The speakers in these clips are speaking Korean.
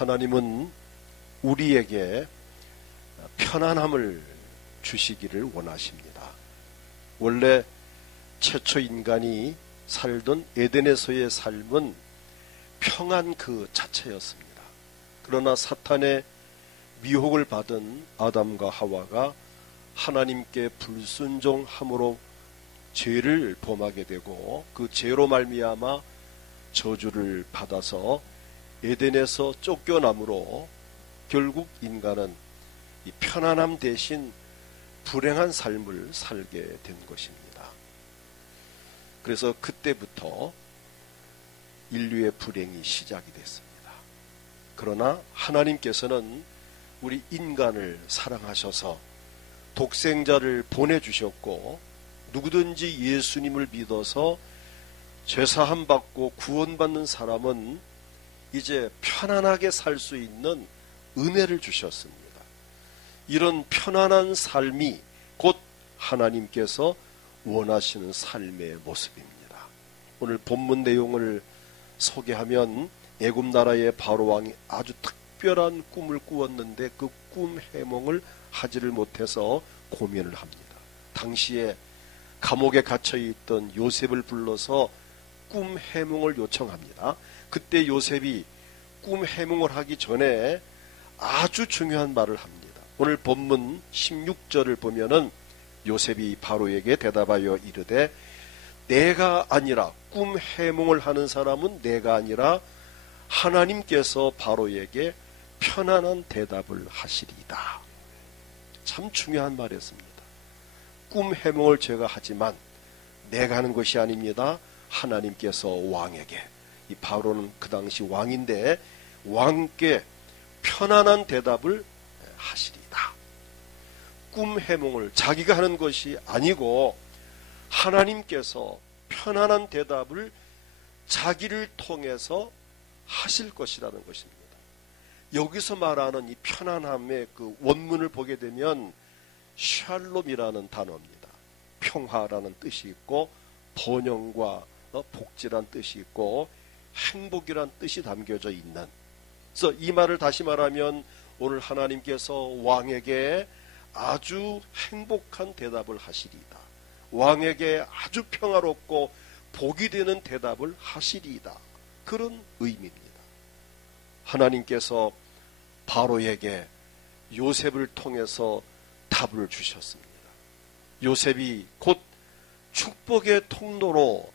하나님은 우리에게 편안함을 주시기를 원하십니다. 원래 최초 인간이 살던 에덴에서의 삶은 평안 그 자체였습니다. 그러나 사탄의 미혹을 받은 아담과 하와가 하나님께 불순종함으로 죄를 범하게 되고 그 죄로 말미암아 저주를 받아서 에덴에서 쫓겨남으로 결국 인간은 이 편안함 대신 불행한 삶을 살게 된 것입니다. 그래서 그때부터 인류의 불행이 시작이 됐습니다. 그러나 하나님께서는 우리 인간을 사랑하셔서 독생자를 보내주셨고 누구든지 예수님을 믿어서 죄사함 받고 구원받는 사람은 이제 편안하게 살 수 있는 은혜를 주셨습니다. 이런 편안한 삶이 곧 하나님께서 원하시는 삶의 모습입니다. 오늘 본문 내용을 소개하면 애굽 나라의 바로 왕이 아주 특별한 꿈을 꾸었는데 그 꿈 해몽을 하지를 못해서 고민을 합니다. 당시에 감옥에 갇혀있던 요셉을 불러서 꿈 해몽을 요청합니다. 그때 요셉이 꿈 해몽을 하기 전에 아주 중요한 말을 합니다. 오늘 본문 16절을 보면은 요셉이 바로에게 대답하여 이르되 내가 아니라 꿈 해몽을 하는 사람은 내가 아니라 하나님께서 바로에게 편안한 대답을 하시리이다. 참 중요한 말이었습니다. 꿈 해몽을 제가 하지만 내가 하는 것이 아닙니다. 하나님께서 왕에게, 이 바로는 그 당시 왕인데 왕께 편안한 대답을 하시리이다. 꿈 해몽을 자기가 하는 것이 아니고 하나님께서 편안한 대답을 자기를 통해서 하실 것이라는 것입니다. 여기서 말하는 이 편안함의 그 원문을 보게 되면 샬롬이라는 단어입니다. 평화라는 뜻이 있고 번영과 복지란 뜻이 있고 행복이란 뜻이 담겨져 있는, 그래서 이 말을 다시 말하면 오늘 하나님께서 왕에게 아주 행복한 대답을 하시리이다. 왕에게 아주 평화롭고 복이 되는 대답을 하시리이다. 그런 의미입니다. 하나님께서 바로에게 요셉을 통해서 답을 주셨습니다. 요셉이 곧 축복의 통로로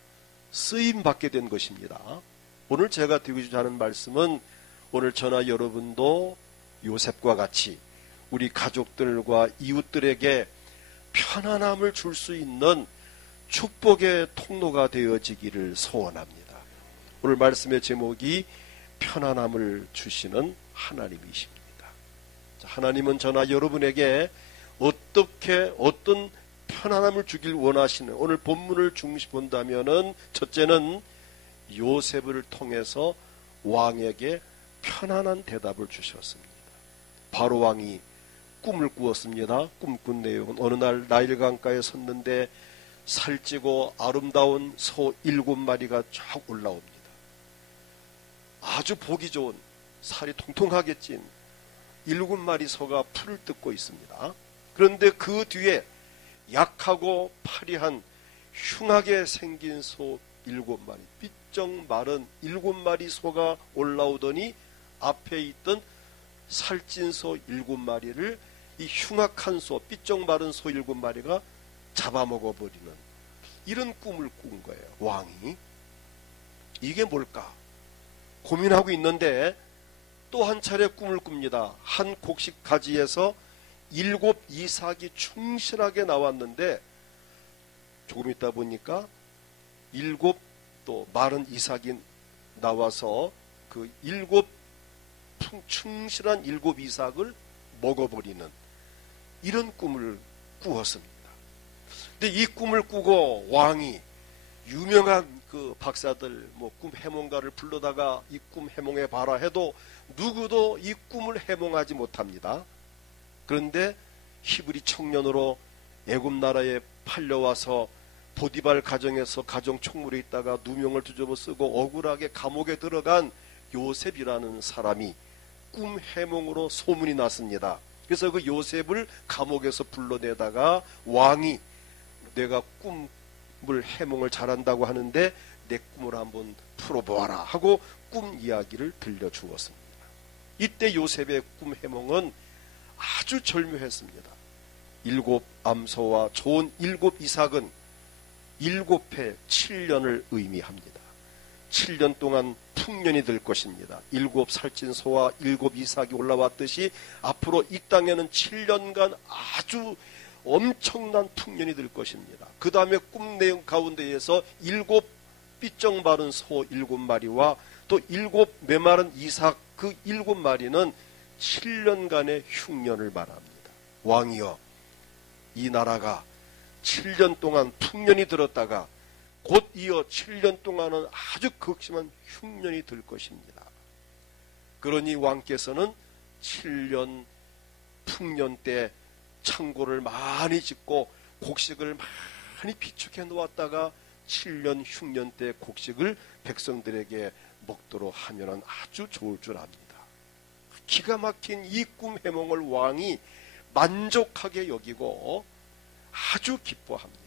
쓰임받게 된 것입니다. 오늘 제가 드리고자 하는 말씀은 오늘 저나 여러분도 요셉과 같이 우리 가족들과 이웃들에게 편안함을 줄 수 있는 축복의 통로가 되어지기를 소원합니다. 오늘 말씀의 제목이 편안함을 주시는 하나님이십니다. 하나님은 저나 여러분에게 어떤 편안함을 주길 원하시는, 오늘 본문을 중시 본다면은 첫째는 요셉을 통해서 왕에게 편안한 대답을 주셨습니다. 바로 왕이 꿈을 꾸었습니다. 꿈꾼 내용은 어느 날 나일강가에 섰는데 살찌고 아름다운 소 7마리가 쫙 올라옵니다. 아주 보기 좋은, 살이 통통하게 찐 7마리 소가 풀을 뜯고 있습니다. 그런데 그 뒤에 약하고 파리한 흉하게 생긴 소 7마리, 삐쩍 마른 7마리 소가 올라오더니 앞에 있던 살찐 소 7마리를 이 흉악한 소, 삐쩍 마른 소 7마리가 잡아먹어버리는 이런 꿈을 꾼 거예요. 왕이 이게 뭘까 고민하고 있는데 또 한 차례 꿈을 꿉니다. 한 곡식 가지에서 7 이삭이 충실하게 나왔는데 조금 있다 보니까 7 또 마른 이삭이 나와서 그 7 충실한 7 이삭을 먹어버리는 이런 꿈을 꾸었습니다. 근데 이 꿈을 꾸고 왕이 유명한 그 박사들, 꿈 해몽가를 불러다가 이 꿈 해몽해 봐라 해도 누구도 이 꿈을 해몽하지 못합니다. 그런데 히브리 청년으로 애굽 나라에 팔려와서 보디발 가정에서 가정 총무에 있다가 누명을 뒤집어 쓰고 억울하게 감옥에 들어간 요셉이라는 사람이 꿈 해몽으로 소문이 났습니다. 그래서 그 요셉을 감옥에서 불러내다가 왕이 내가 꿈을 해몽을 잘한다고 하는데 내 꿈을 한번 풀어보아라 하고 꿈 이야기를 들려주었습니다. 이때 요셉의 꿈 해몽은 아주 절묘했습니다. 7 암소와 좋은 7 이삭은 7해 7년을 의미합니다. 7년 동안 풍년이 될 것입니다. 7 살찐 소와 7 이삭이 올라왔듯이 앞으로 이 땅에는 7년간 아주 엄청난 풍년이 될 것입니다. 그 다음에 꿈 내용 가운데에서 7 삐쩍 마른 소 7마리와 또 7 메마른 이삭 그 7마리는 7년간의 흉년을 말합니다. 왕이여, 이 나라가 7년 동안 풍년이 들었다가 곧 이어 7년 동안은 아주 극심한 흉년이 들 것입니다. 그러니 왕께서는 7년 풍년 때 창고를 많이 짓고 곡식을 많이 비축해 놓았다가 7년 흉년 때 곡식을 백성들에게 먹도록 하면 아주 좋을 줄 압니다. 기가 막힌 이 꿈 해몽을 왕이 만족하게 여기고 아주 기뻐합니다.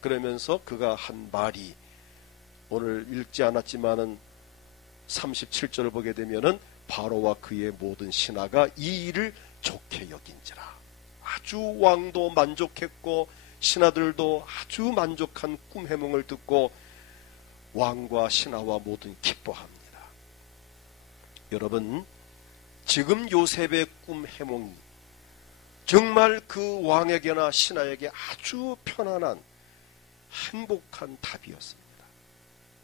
그러면서 그가 한 말이 오늘 읽지 않았지만은 37절을 보게 되면은 바로와 그의 모든 신하가 이 일을 좋게 여긴지라. 아주 왕도 만족했고 신하들도 아주 만족한 꿈 해몽을 듣고 왕과 신하와 모든 기뻐합니다. 여러분, 지금 요셉의 꿈 해몽이 정말 그 왕에게나 신하에게 아주 편안한 행복한 답이었습니다.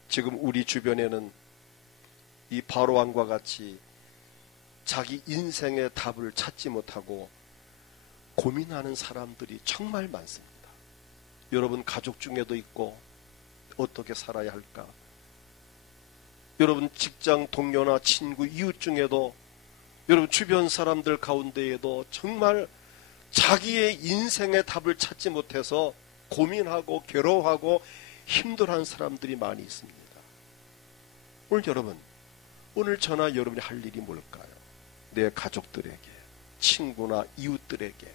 지금 우리 주변에는 이 바로 왕과 같이 자기 인생의 답을 찾지 못하고 고민하는 사람들이 정말 많습니다. 여러분 가족 중에도 있고 어떻게 살아야 할까? 여러분 직장 동료나 친구 이웃 중에도 여러분 주변 사람들 가운데에도 정말 자기의 인생의 답을 찾지 못해서 고민하고 괴로워하고 힘들어하는 사람들이 많이 있습니다. 오늘 여러분, 오늘 저나 여러분이 할 일이 뭘까요? 내 가족들에게, 친구나 이웃들에게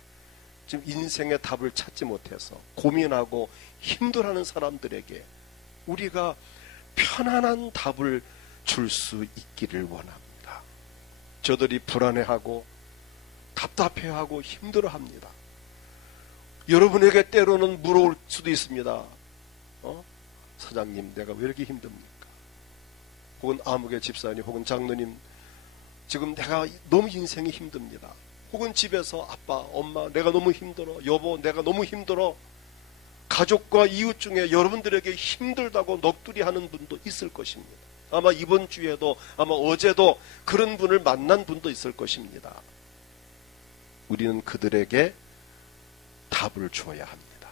지금 인생의 답을 찾지 못해서 고민하고 힘들어하는 사람들에게 우리가 편안한 답을 줄 수 있기를 원합니다. 저들이 불안해하고 답답해하고 힘들어합니다. 여러분에게 때로는 물어올 수도 있습니다. 사장님, 내가 왜 이렇게 힘듭니까? 혹은 아무개 집사님 혹은 장로님, 지금 내가 너무 인생이 힘듭니다. 혹은 집에서 아빠, 엄마, 내가 너무 힘들어. 여보, 내가 너무 힘들어. 가족과 이웃 중에 여러분들에게 힘들다고 넋두리 하는 분도 있을 것입니다. 아마 이번 주에도 아마 어제도 그런 분을 만난 분도 있을 것입니다. 우리는 그들에게 답을 줘야 합니다.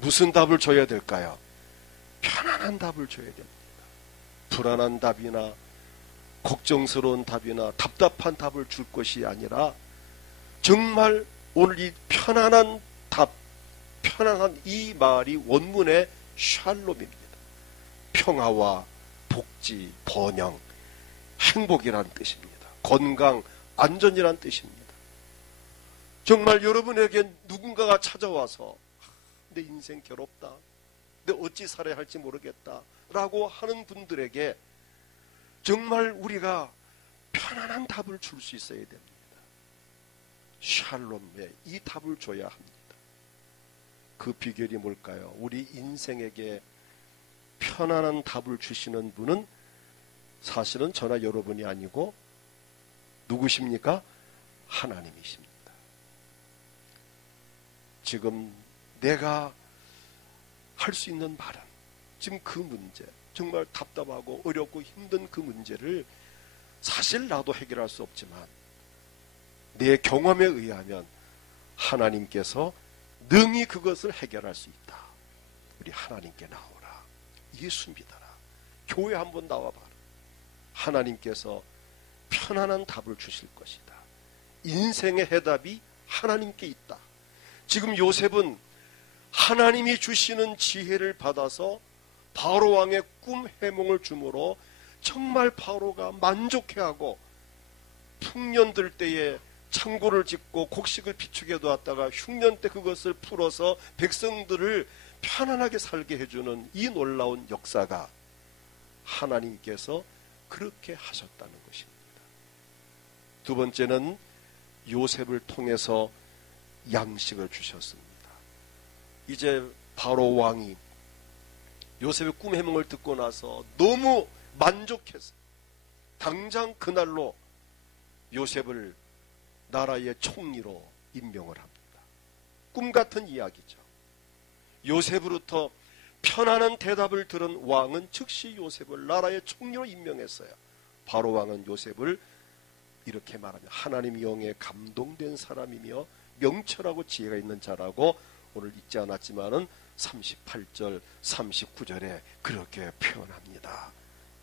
무슨 답을 줘야 될까요? 편안한 답을 줘야 됩니다. 불안한 답이나 걱정스러운 답이나 답답한 답을 줄 것이 아니라 정말 오늘 이 편안한 답, 편안한 이 말이 원문의 샬롬입니다. 평화와 복지, 번영, 행복이라는 뜻입니다. 건강, 안전이라는 뜻입니다. 정말 여러분에게 누군가가 찾아와서 내 인생 괴롭다, 내 어찌 살아야 할지 모르겠다 라고 하는 분들에게 정말 우리가 편안한 답을 줄 수 있어야 됩니다. 샬롬에 이 답을 줘야 합니다. 그 비결이 뭘까요? 우리 인생에게 편안한 답을 주시는 분은 사실은 저나 여러분이 아니고 누구십니까? 하나님이십니다. 지금 내가 할 수 있는 말은 지금 그 문제, 정말 답답하고 어렵고 힘든 그 문제를 사실 나도 해결할 수 없지만 내 경험에 의하면 하나님께서 능히 그것을 해결할 수 있다. 우리 하나님께 나오라. 예수 믿어라. 교회 한번 나와봐라. 하나님께서 편안한 답을 주실 것이다. 인생의 해답이 하나님께 있다. 지금 요셉은 하나님이 주시는 지혜를 받아서 바로 왕의 꿈 해몽을 주므로 정말 바로가 만족해하고 풍년 들 때에 창고를 짓고 곡식을 비축해 두었다가 흉년 때 그것을 풀어서 백성들을 편안하게 살게 해주는 이 놀라운 역사가 하나님께서 그렇게 하셨다는 것입니다. 두 번째는 요셉을 통해서 양식을 주셨습니다. 이제 바로 왕이 요셉의 꿈 해몽을 듣고 나서 너무 만족해서 당장 그날로 요셉을 나라의 총리로 임명을 합니다. 꿈 같은 이야기죠. 요셉으로부터 편안한 대답을 들은 왕은 즉시 요셉을 나라의 총리로 임명했어요. 바로 왕은 요셉을 이렇게 말하며 하나님 영에 감동된 사람이며 명철하고 지혜가 있는 자라고 오늘 읽지 않았지만은 38절 39절에 그렇게 표현합니다.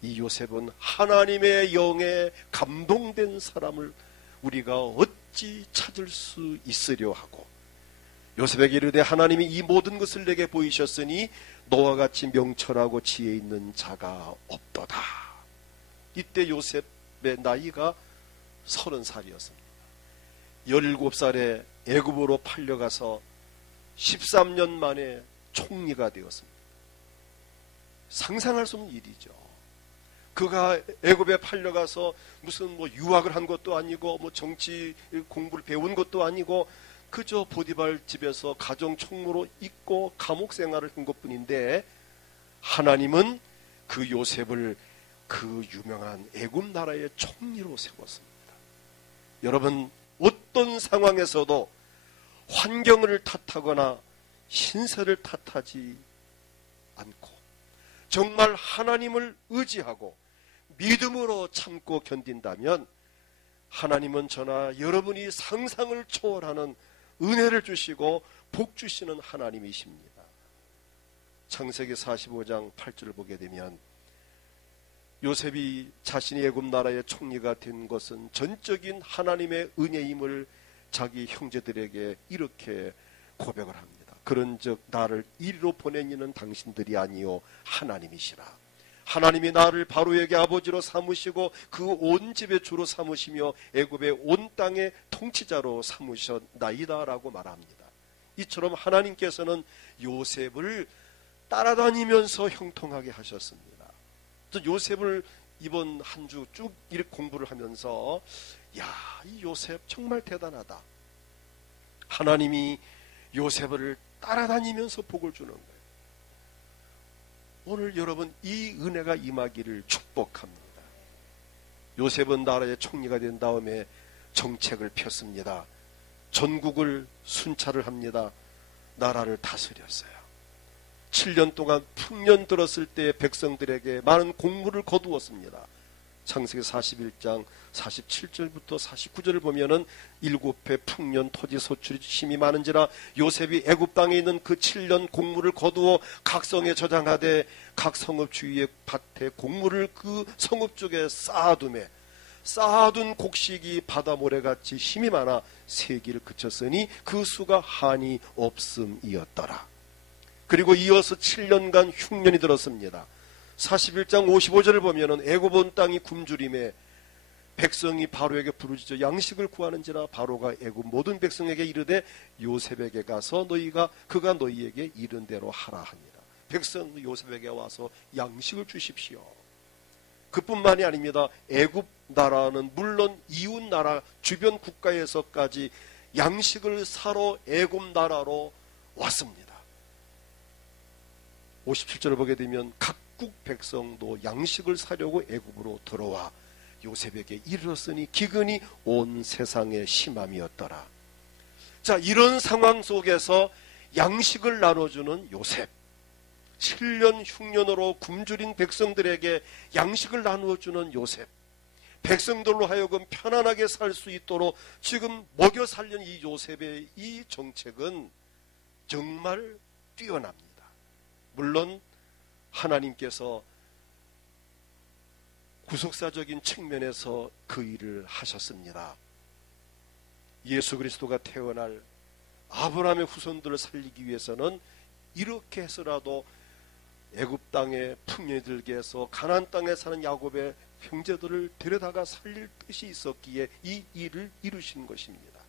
이 요셉은 하나님의 영에 감동된 사람을 우리가 어찌 찾을 수 있으려 하고 요셉에게 이르되 하나님이 이 모든 것을 내게 보이셨으니 너와 같이 명철하고 지혜 있는 자가 없도다. 이때 요셉의 나이가 30살이었습니다. 17살에 애굽으로 팔려가서 13년 만에 총리가 되었습니다. 상상할 수 없는 일이죠. 그가 애굽에 팔려가서 무슨 유학을 한 것도 아니고 정치 공부를 배운 것도 아니고 그저 보디발 집에서 가정 총무로 있고 감옥 생활을 한 것뿐인데 하나님은 그 요셉을 그 유명한 애굽 나라의 총리로 세웠습니다. 여러분, 어떤 상황에서도 환경을 탓하거나 신세를 탓하지 않고 정말 하나님을 의지하고 믿음으로 참고 견딘다면 하나님은 저나 여러분이 상상을 초월하는 은혜를 주시고 복 주시는 하나님이십니다. 창세기 45장 8절을 보게 되면 요셉이 자신이 애굽 나라의 총리가 된 것은 전적인 하나님의 은혜임을 자기 형제들에게 이렇게 고백을 합니다. 그런즉 나를 이리로 보낸 이는 당신들이 아니요 하나님이시라. 하나님이 나를 바로에게 아버지로 삼으시고 그 온 집의 주로 삼으시며 애굽의 온 땅의 통치자로 삼으셨나이다라고 말합니다. 이처럼 하나님께서는 요셉을 따라다니면서 형통하게 하셨습니다. 요셉을 이번 한 주 쭉 이렇게 공부를 하면서 이 요셉 정말 대단하다. 하나님이 요셉을 따라다니면서 복을 주는 거예요. 오늘 여러분 이 은혜가 임하기를 축복합니다. 요셉은 나라의 총리가 된 다음에 정책을 폈습니다. 전국을 순찰을 합니다. 나라를 다스렸어요. 7년 동안 풍년 들었을 때 백성들에게 많은 공물을 거두었습니다. 창세기 41장 47절부터 49절을 보면은 7회 풍년 토지 소출이 심히 많은지라 요셉이 애굽 땅에 있는 그 7년 곡물을 거두어 각 성에 저장하되 각 성읍 주위의 밭에 곡물을 그 성읍 쪽에 쌓아두매 쌓아둔 곡식이 바다 모래같이 힘이 많아 세기를 그쳤으니 그 수가 한이 없음이었더라. 그리고 이어서 7년간 흉년이 들었습니다. 41장 55절을 보면은 애굽 온 땅이 굶주림에 백성이 바로에게 부르짖어 양식을 구하는지라 바로가 애굽 모든 백성에게 이르되 요셉에게 가서 그가 너희에게 이른 대로 하라 하니라. 백성 요셉에게 와서 양식을 주십시오. 그뿐만이 아닙니다. 애굽 나라는 물론 이웃 나라 주변 국가에서까지 양식을 사러 애굽 나라로 왔습니다. 57절을 보게 되면 각국 백성도 양식을 사려고 애굽으로 들어와 요셉에게 이르렀으니 기근이 온 세상에 심함이었더라. 자, 이런 상황 속에서 양식을 나눠주는 요셉, 7년 흉년으로 굶주린 백성들에게 양식을 나누어주는 요셉, 백성들로 하여금 편안하게 살 수 있도록 지금 먹여 살린 이 요셉의 이 정책은 정말 뛰어납니다. 물론 하나님께서 구속사적인 측면에서 그 일을 하셨습니다. 예수 그리스도가 태어날 아브라함의 후손들을 살리기 위해서는 이렇게 해서라도 애굽 땅에 풍년이 들게 해서 가나안 땅에 사는 야곱의 형제들을 데려다가 살릴 뜻이 있었기에 이 일을 이루신 것입니다.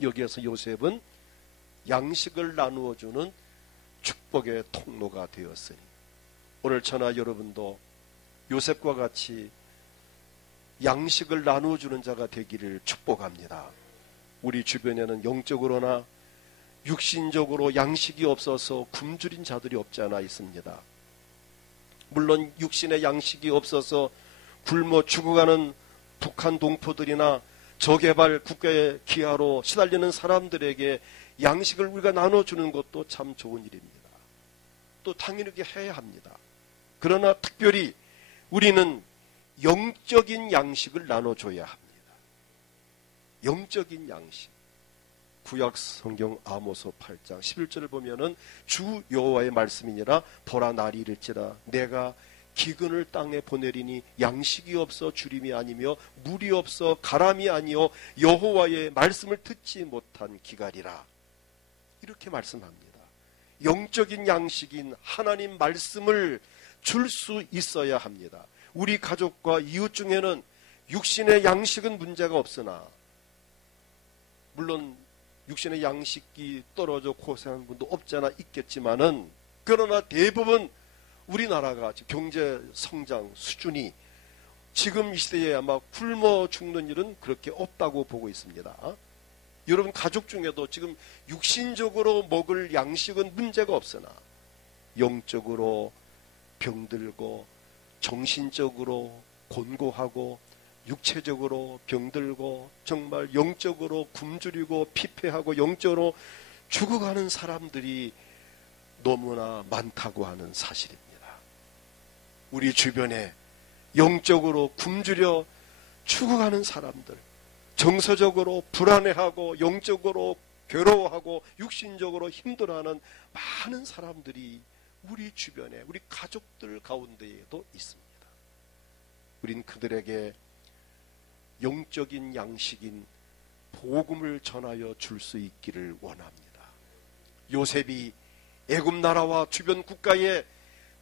여기에서 요셉은 양식을 나누어 주는 축복의 통로가 되었으니 오늘 저나 여러분도 요셉과 같이 양식을 나누어 주는 자가 되기를 축복합니다. 우리 주변에는 영적으로나 육신적으로 양식이 없어서 굶주린 자들이 없지 않아 있습니다. 물론 육신의 양식이 없어서 굶어 죽어가는 북한 동포들이나 저개발 국가의 기하로 시달리는 사람들에게 양식을 우리가 나눠주는 것도 참 좋은 일입니다. 또 당연히 해야 합니다. 그러나 특별히 우리는 영적인 양식을 나눠줘야 합니다. 영적인 양식. 구약 성경 아모스 8장 11절을 보면은 주 여호와의 말씀이니라 보라 날이 이를지라 내가 기근을 땅에 보내리니 양식이 없어 주림이 아니며 물이 없어 가람이 아니요 여호와의 말씀을 듣지 못한 기갈이라. 이렇게 말씀합니다. 영적인 양식인 하나님 말씀을 줄 수 있어야 합니다. 우리 가족과 이웃 중에는 육신의 양식은 문제가 없으나 물론 육신의 양식이 떨어져 고생하는 분도 없지 않아 있겠지만은 그러나 대부분 우리나라가 경제 성장 수준이 지금 이 시대에 아마 굶어 죽는 일은 그렇게 없다고 보고 있습니다. 여러분 가족 중에도 지금 육신적으로 먹을 양식은 문제가 없으나 영적으로 병들고 정신적으로 곤고하고 육체적으로 병들고 정말 영적으로 굶주리고 피폐하고 영적으로 죽어가는 사람들이 너무나 많다고 하는 사실입니다. 우리 주변에 영적으로 굶주려 죽어가는 사람들, 정서적으로 불안해하고 영적으로 괴로워하고 육신적으로 힘들어하는 많은 사람들이 우리 주변에 우리 가족들 가운데에도 있습니다. 우린 그들에게 영적인 양식인 복음을 전하여 줄 수 있기를 원합니다. 요셉이 애굽 나라와 주변 국가의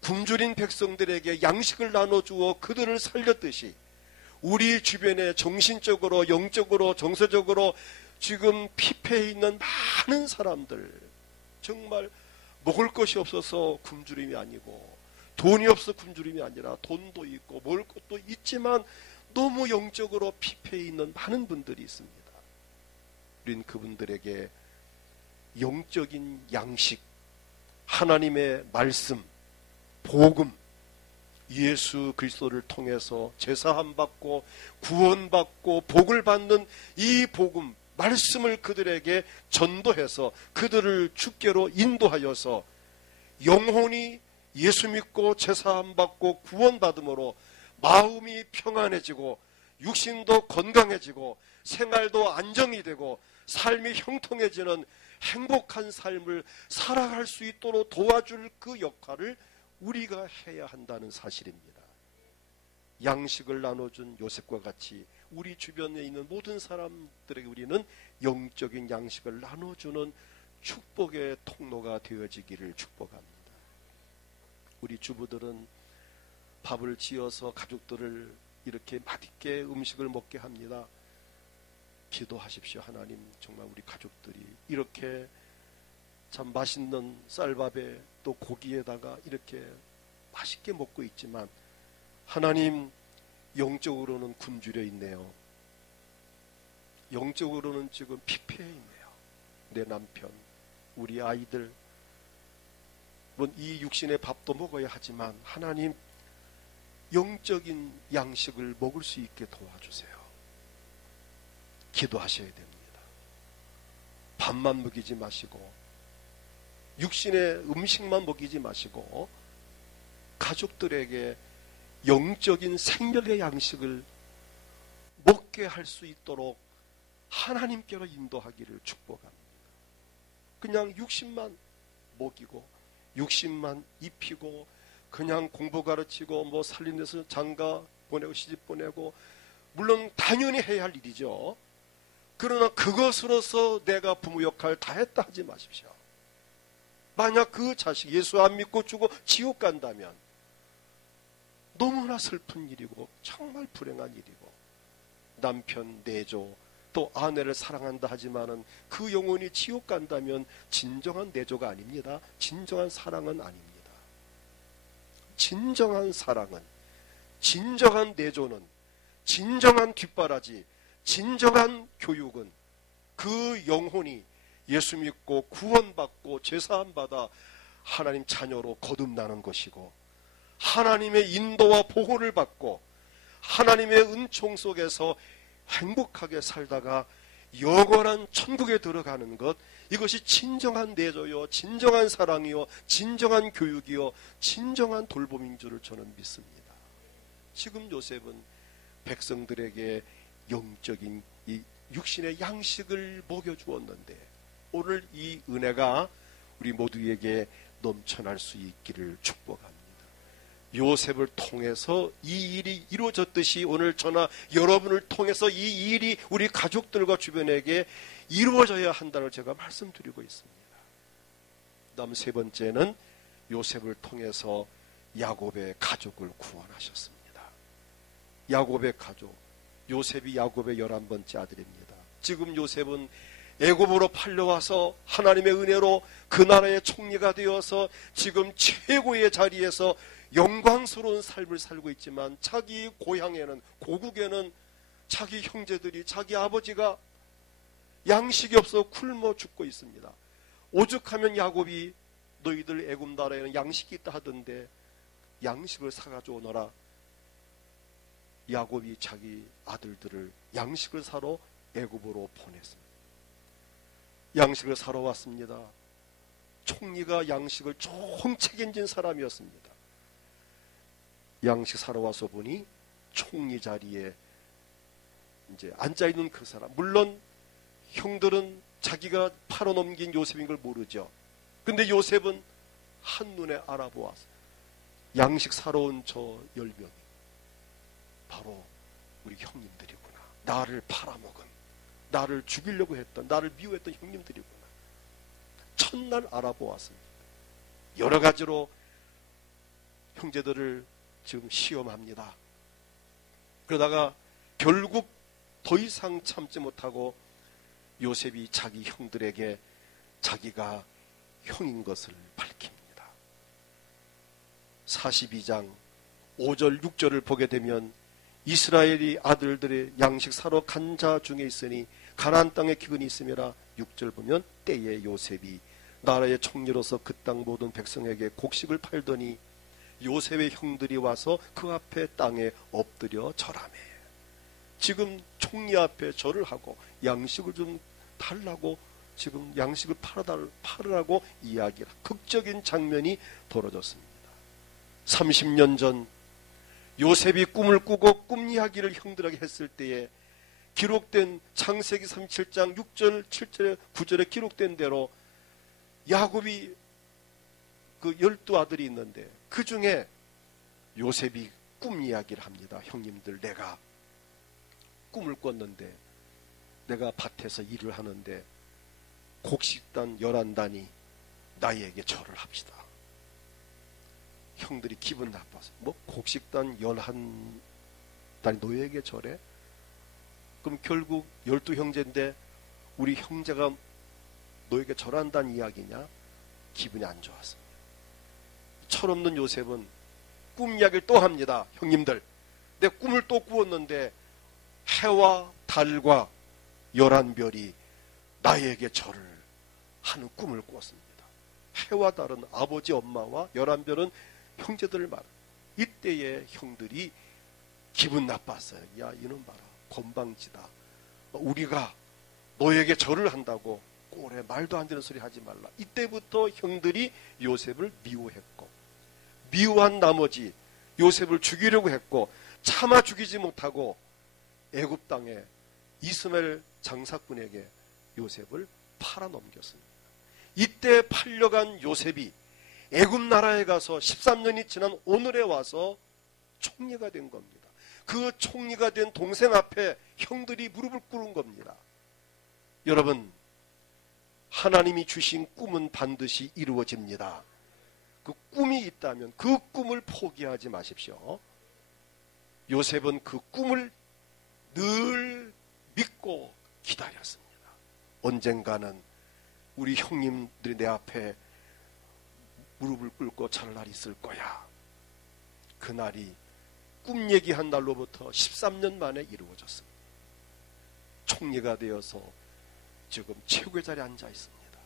굶주린 백성들에게 양식을 나눠주어 그들을 살렸듯이 우리 주변에 정신적으로 영적으로 정서적으로 지금 피폐해 있는 많은 사람들, 정말 먹을 것이 없어서 굶주림이 아니고 돈이 없어 굶주림이 아니라 돈도 있고 먹을 것도 있지만 너무 영적으로 피폐해 있는 많은 분들이 있습니다. 우린 그분들에게 영적인 양식, 하나님의 말씀, 복음, 예수 그리스도를 통해서 제사함 받고 구원받고 복을 받는 이 복음, 말씀을 그들에게 전도해서 그들을 주께로 인도하여서 영혼이 예수 믿고 제사함 받고 구원받음으로 마음이 평안해지고 육신도 건강해지고 생활도 안정이 되고 삶이 형통해지는 행복한 삶을 살아갈 수 있도록 도와줄 그 역할을 우리가 해야 한다는 사실입니다. 양식을 나눠준 요셉과 같이 우리 주변에 있는 모든 사람들에게 우리는 영적인 양식을 나눠주는 축복의 통로가 되어지기를 축복합니다. 우리 주부들은 밥을 지어서 가족들을 이렇게 맛있게 음식을 먹게 합니다. 기도하십시오. 하나님, 정말 우리 가족들이 이렇게 참 맛있는 쌀밥에 또 고기에다가 이렇게 맛있게 먹고 있지만 하나님, 영적으로는 굶주려 있네요. 영적으로는 지금 피폐해 있네요. 내 남편, 우리 아이들, 이 육신의 밥도 먹어야 하지만 하나님, 영적인 양식을 먹을 수 있게 도와주세요. 기도하셔야 됩니다. 밥만 먹이지 마시고 육신의 음식만 먹이지 마시고 가족들에게 영적인 생명의 양식을 먹게 할 수 있도록 하나님께로 인도하기를 축복합니다. 그냥 육신만 먹이고 육신만 입히고 그냥 공부 가르치고 살린 데서 장가 보내고 시집 보내고 물론 당연히 해야 할 일이죠. 그러나 그것으로서 내가 부모 역할 다 했다 하지 마십시오. 만약 그 자식 예수 안 믿고 죽어 지옥 간다면 너무나 슬픈 일이고 정말 불행한 일이고, 남편 내조 또 아내를 사랑한다 하지만은 그 영혼이 지옥 간다면 진정한 내조가 아닙니다. 진정한 사랑은 아닙니다. 진정한 사랑은, 진정한 내조는, 진정한 뒷바라지, 진정한 교육은 그 영혼이 예수 믿고 구원받고 죄사함 받아 하나님 자녀로 거듭나는 것이고, 하나님의 인도와 보호를 받고 하나님의 은총 속에서 행복하게 살다가 영원한 천국에 들어가는 것, 이것이 진정한 내조요, 진정한 사랑이요, 진정한 교육이요, 진정한 돌봄인 줄을 저는 믿습니다. 지금 요셉은 백성들에게 영적인 이 육신의 양식을 먹여주었는데, 오늘 이 은혜가 우리 모두에게 넘쳐날 수 있기를 축복합니다. 요셉을 통해서 이 일이 이루어졌듯이 오늘 저나 여러분을 통해서 이 일이 우리 가족들과 주변에게 이루어져야 한다는 제가 말씀드리고 있습니다. 다음 세 번째는 요셉을 통해서 야곱의 가족을 구원하셨습니다. 야곱의 가족, 요셉이 야곱의 11번째 아들입니다. 지금 요셉은 애굽으로 팔려와서 하나님의 은혜로 그 나라의 총리가 되어서 지금 최고의 자리에서 영광스러운 삶을 살고 있지만, 자기 고향에는, 고국에는 자기 형제들이, 자기 아버지가 양식이 없어 굶어 죽고 있습니다. 오죽하면 야곱이 너희들 애굽 나라에는 양식이 있다 하던데 양식을 사가지고 오너라. 야곱이 자기 아들들을 양식을 사러 애굽으로 보냈습니다. 양식을 사러 왔습니다. 총리가 양식을 총 책임진 사람이었습니다. 양식 사러 와서 보니 총리 자리에 이제 앉아있는 그 사람, 물론 형들은 자기가 팔아넘긴 요셉인 걸 모르죠. 근데 요셉은 한눈에 알아보았어. 양식 사러 온 저 10명이 바로 우리 형님들이구나. 나를 팔아먹은, 나를 죽이려고 했던, 나를 미워했던 형님들이구나. 첫날 알아보았습니다. 여러 가지로 형제들을 지금 시험합니다. 그러다가 결국 더 이상 참지 못하고 요셉이 자기 형들에게 자기가 형인 것을 밝힙니다. 42장 5절 6절을 보게 되면, 이스라엘이 아들들의 양식 사러 간 자 중에 있으니 가나안 땅에 기근이 있음이라. 6절 보면, 때에 요셉이 나라의 총리로서 그 땅 모든 백성에게 곡식을 팔더니 요셉의 형들이 와서 그 앞에 땅에 엎드려 절하매. 지금 총리 앞에 절을 하고 양식을 좀 달라고, 지금 양식을 팔으라고 이야기를, 극적인 장면이 벌어졌습니다. 30년 전 요셉이 꿈을 꾸고 꿈 이야기를 형들에게 했을 때에 기록된 창세기 37장 6절 7절 9절에 기록된 대로 야곱이 그 12아들이 있는데 그 중에 요셉이 꿈 이야기를 합니다. 형님들, 내가 꿈을 꿨는데, 내가 밭에서 일을 하는데 곡식단 11단이 나에게 절을 합시다. 형들이 기분 나빠서, 뭐 곡식단 11단이 너에게 절해? 그럼 결국 12형제인데 우리 형제가 너에게 절한다는 이야기냐? 기분이 안 좋았습니다. 철없는 요셉은 꿈 이야기를 또 합니다. 형님들, 내 꿈을 또 꾸었는데 해와 달과 11별이 나에게 절을 하는 꿈을 꾸었습니다. 해와 달은 아버지 엄마와 11별은 형제들을 말합니다. 이때에 형들이 기분 나빴어요. 야, 이놈 봐라, 건방지다. 우리가 너에게 절을 한다고 꼴에 말도 안 되는 소리 하지 말라. 이때부터 형들이 요셉을 미워했고, 미워한 나머지 요셉을 죽이려고 했고, 차마 죽이지 못하고 애굽 땅에 이스마엘 장사꾼에게 요셉을 팔아넘겼습니다. 이때 팔려간 요셉이 애굽 나라에 가서 13년이 지난 오늘에 와서 총리가 된 겁니다. 그 총리가 된 동생 앞에 형들이 무릎을 꿇은 겁니다. 여러분, 하나님이 주신 꿈은 반드시 이루어집니다. 그 꿈이 있다면 그 꿈을 포기하지 마십시오. 요셉은 그 꿈을 늘 믿고 기다렸습니다. 언젠가는 우리 형님들이 내 앞에 무릎을 꿇고 잘 날이 있을 거야. 그날이 꿈 얘기한 날로부터 13년 만에 이루어졌습니다. 총리가 되어서 지금 최고의 자리에 앉아 있습니다.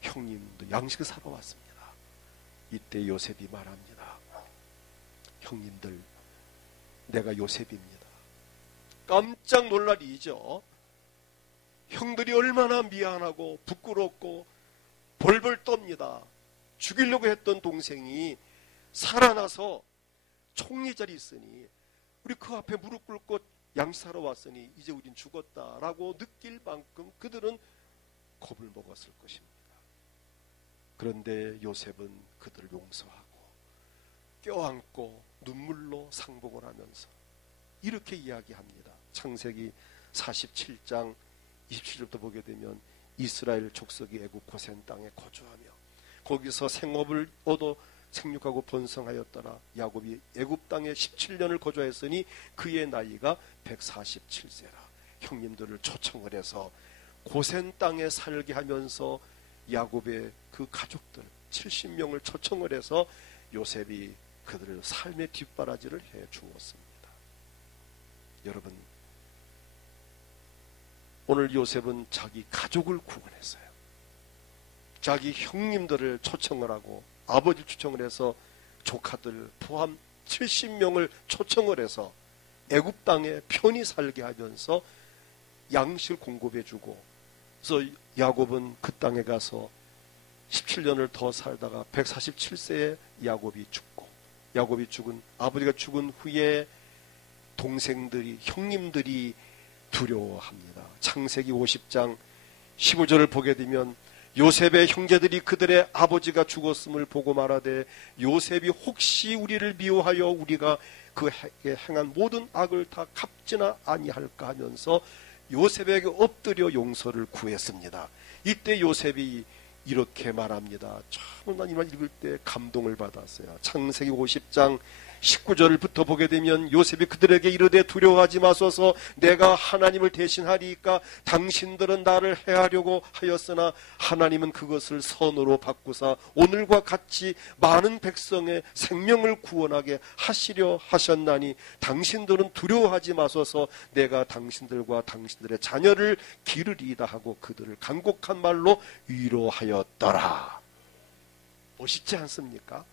형님도 양식을 사러 왔습니다. 이때 요셉이 말합니다. 형님들, 내가 요셉입니다. 깜짝 놀랄 일이죠. 형들이 얼마나 미안하고 부끄럽고 벌벌 떱니다. 죽이려고 했던 동생이 살아나서 총리 자리에 있으니 우리 그 앞에 무릎 꿇고 양식사러 왔으니 이제 우린 죽었다라고 느낄 만큼 그들은 겁을 먹었을 것입니다. 그런데 요셉은 그들을 용서하고 껴안고 눈물로 상복을 하면서 이렇게 이야기합니다. 창세기 47장 27절부터 보게 되면 이스라엘 족속이 애굽 고센 땅에 거주하며 거기서 생업을 얻어 생육하고 번성하였더라. 야곱이 애굽 땅에 17년을 거주하였으니 그의 나이가 147세라. 형님들을 초청을 해서 고센 땅에 살게 하면서 야곱의 그 가족들 70명을 초청을 해서 요셉이 그들을 삶의 뒷바라지를 해 주었습니다. 여러분, 오늘 요셉은 자기 가족을 구원했어요. 자기 형님들을 초청을 하고 아버지 초청을 해서 조카들 포함 70명을 초청을 해서 애굽 땅에 편히 살게 하면서 양식을 공급해주고, 그래서 야곱은 그 땅에 가서 17년을 더 살다가 147세에 야곱이 죽고, 야곱이 죽은, 아버지가 죽은 후에 동생들이, 형님들이 두려워합니다. 창세기 50장 15절을 보게 되면 요셉의 형제들이 그들의 아버지가 죽었음을 보고 말하되 요셉이 혹시 우리를 미워하여 우리가 그에게 행한 모든 악을 다 갚지나 아니할까 하면서 요셉에게 엎드려 용서를 구했습니다. 이때 요셉이 이렇게 말합니다. 참 난 이 말 읽을 때 감동을 받았어요. 창세기 50장 19절부터 보게 되면 요셉이 그들에게 이르되 두려워하지 마소서, 내가 하나님을 대신하리이까. 당신들은 나를 해하려고 하였으나 하나님은 그것을 선으로 바꾸사 오늘과 같이 많은 백성의 생명을 구원하게 하시려 하셨나니 당신들은 두려워하지 마소서, 내가 당신들과 당신들의 자녀를 기르리이다 하고 그들을 간곡한 말로 위로하였더라. 멋있지 않습니까?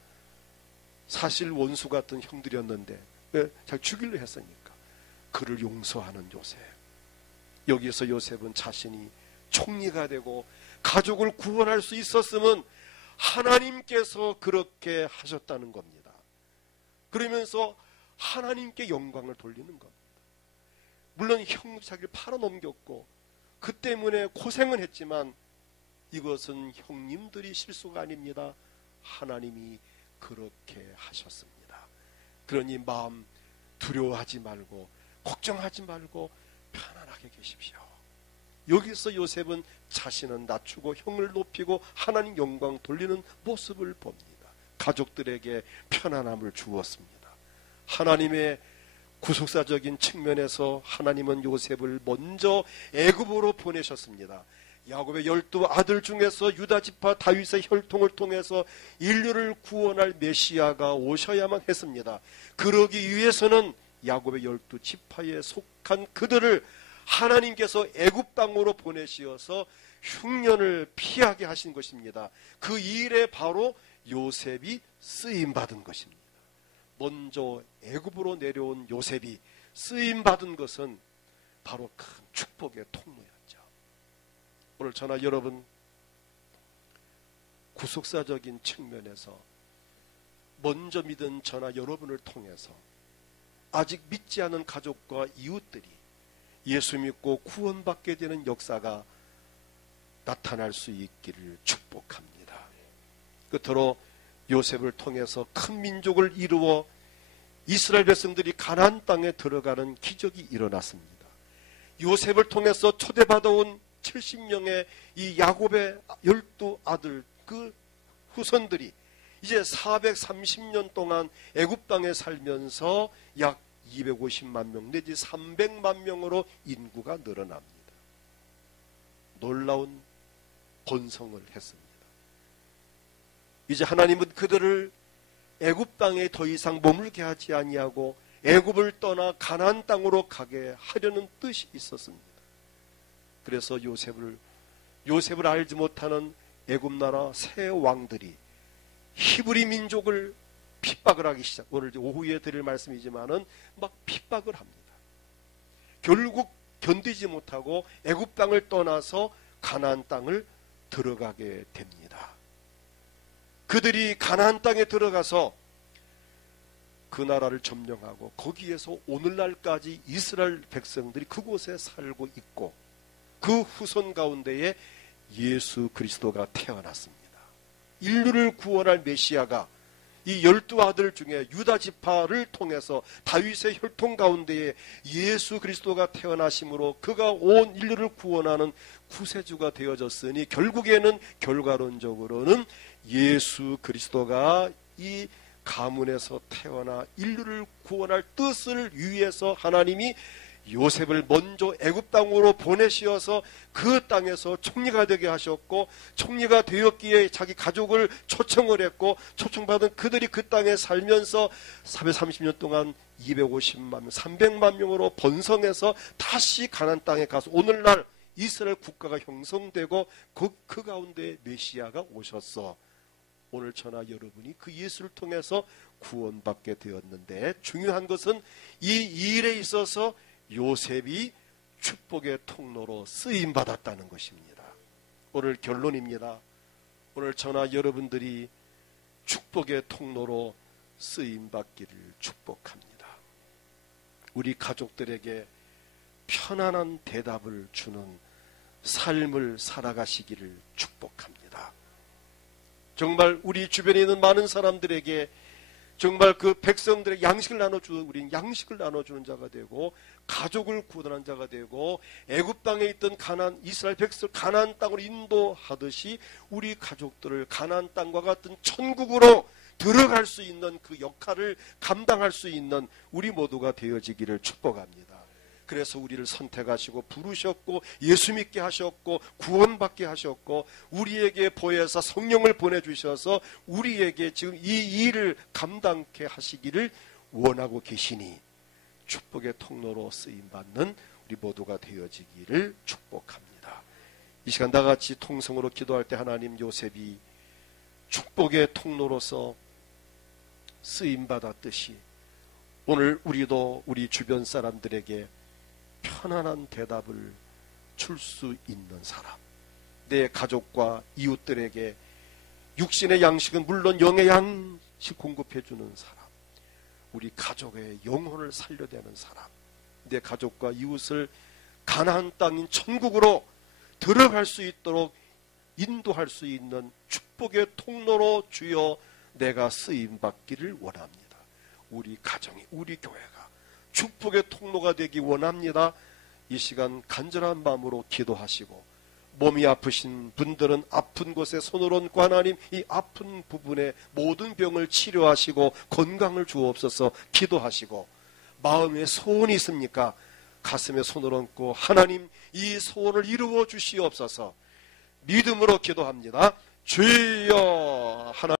사실 원수 같은 형들이었는데 잘 죽이려 했으니까 그를 용서하는 요셉. 여기서 요셉은 자신이 총리가 되고 가족을 구원할 수 있었으면 하나님께서 그렇게 하셨다는 겁니다. 그러면서 하나님께 영광을 돌리는 겁니다. 물론 형 자기를 팔아넘겼고 그 때문에 고생은 했지만 이것은 형님들이 실수가 아닙니다. 하나님이 그렇게 하셨습니다. 그러니 마음 두려워하지 말고 걱정하지 말고 편안하게 계십시오. 여기서 요셉은 자신은 낮추고 형을 높이고 하나님 영광 돌리는 모습을 봅니다. 가족들에게 편안함을 주었습니다. 하나님의 구속사적인 측면에서 하나님은 요셉을 먼저 애굽으로 보내셨습니다. 야곱의 12아들 중에서 유다 지파 다윗의 혈통을 통해서 인류를 구원할 메시아가 오셔야만 했습니다. 그러기 위해서는 야곱의 12지파에 속한 그들을 하나님께서 애굽 땅으로 보내시어서 흉년을 피하게 하신 것입니다. 그 일에 바로 요셉이 쓰임받은 것입니다. 먼저 애굽으로 내려온 요셉이 쓰임받은 것은 바로 큰 축복의 통로였죠. 오늘 저나 여러분, 구속사적인 측면에서 먼저 믿은 저나 여러분을 통해서 아직 믿지 않은 가족과 이웃들이 예수 믿고 구원받게 되는 역사가 나타날 수 있기를 축복합니다. 끝으로 요셉을 통해서 큰 민족을 이루어 이스라엘 백성들이 가나안 땅에 들어가는 기적이 일어났습니다. 요셉을 통해서 초대받아온 70명의 이 야곱의 12아들 그 후손들이 이제 430년 동안 애굽 땅에 살면서 약 250만 명 내지 300만 명으로 인구가 늘어납니다. 놀라운 번성을 했습니다. 이제 하나님은 그들을 애굽 땅에 더 이상 머물게 하지 아니하고 애굽을 떠나 가나안 땅으로 가게 하려는 뜻이 있었습니다. 그래서 요셉을 알지 못하는 애굽 나라 새 왕들이 히브리 민족을 핍박을 하기 시작. 오늘 오후에 드릴 말씀이지만은 막 핍박을 합니다. 결국 견디지 못하고 애굽 땅을 떠나서 가나안 땅을 들어가게 됩니다. 그들이 가나안 땅에 들어가서 그 나라를 점령하고 거기에서 오늘날까지 이스라엘 백성들이 그곳에 살고 있고 그 후손 가운데에 예수 그리스도가 태어났습니다. 인류를 구원할 메시아가 이 12아들 중에 유다 지파를 통해서 다윗의 혈통 가운데에 예수 그리스도가 태어나심으로 그가 온 인류를 구원하는 구세주가 되어졌으니 결국에는 결과론적으로는 예수 그리스도가 이 가문에서 태어나 인류를 구원할 뜻을 위해서 하나님이 요셉을 먼저 애굽 땅으로 보내시어서 그 땅에서 총리가 되게 하셨고 총리가 되었기에 자기 가족을 초청을 했고 초청받은 그들이 그 땅에 살면서 430년 동안 250만 명, 300만 명으로 번성해서 다시 가나안 땅에 가서 오늘날 이스라엘 국가가 형성되고 그 가운데 메시아가 오셨어. 오늘 저나 여러분이 그 예수를 통해서 구원받게 되었는데 중요한 것은 이 일에 있어서 요셉이 축복의 통로로 쓰임받았다는 것입니다. 오늘 결론입니다. 오늘 저나 여러분들이 축복의 통로로 쓰임받기를 축복합니다. 우리 가족들에게 편안한 대답을 주는 삶을 살아가시기를 축복합니다. 정말 우리 주변에 있는 많은 사람들에게 정말 그 백성들의 양식을 나눠주는 우리는 양식을 나눠주는 자가 되고 가족을 구원하는 자가 되고 애굽 땅에 있던 이스라엘 백성 가나안 땅으로 인도하듯이 우리 가족들을 가나안 땅과 같은 천국으로 들어갈 수 있는 그 역할을 감당할 수 있는 우리 모두가 되어지기를 축복합니다. 그래서 우리를 선택하시고 부르셨고 예수 믿게 하셨고 구원받게 하셨고 우리에게 보혜사 성령을 보내주셔서 우리에게 지금 이 일을 감당케 하시기를 원하고 계시니 축복의 통로로 쓰임받는 우리 모두가 되어지기를 축복합니다. 이 시간 다같이 통성으로 기도할 때 하나님 요셉이 축복의 통로로서 쓰임받았듯이 오늘 우리도 우리 주변 사람들에게 편안한 대답을 줄 수 있는 사람, 내 가족과 이웃들에게 육신의 양식은 물론 영의 양식 공급해주는 사람, 우리 가족의 영혼을 살려내는 사람, 내 가족과 이웃을 가나안 땅인 천국으로 들어갈 수 있도록 인도할 수 있는 축복의 통로로 주여 내가 쓰임받기를 원합니다. 우리 가정이, 우리 교회가 축복의 통로가 되기 원합니다. 이 시간 간절한 마음으로 기도하시고 몸이 아프신 분들은 아픈 곳에 손을 얹고 하나님 이 아픈 부분에 모든 병을 치료하시고 건강을 주옵소서 기도하시고 마음에 소원이 있습니까? 가슴에 손을 얹고 하나님 이 소원을 이루어 주시옵소서 믿음으로 기도합니다. 주여 하나님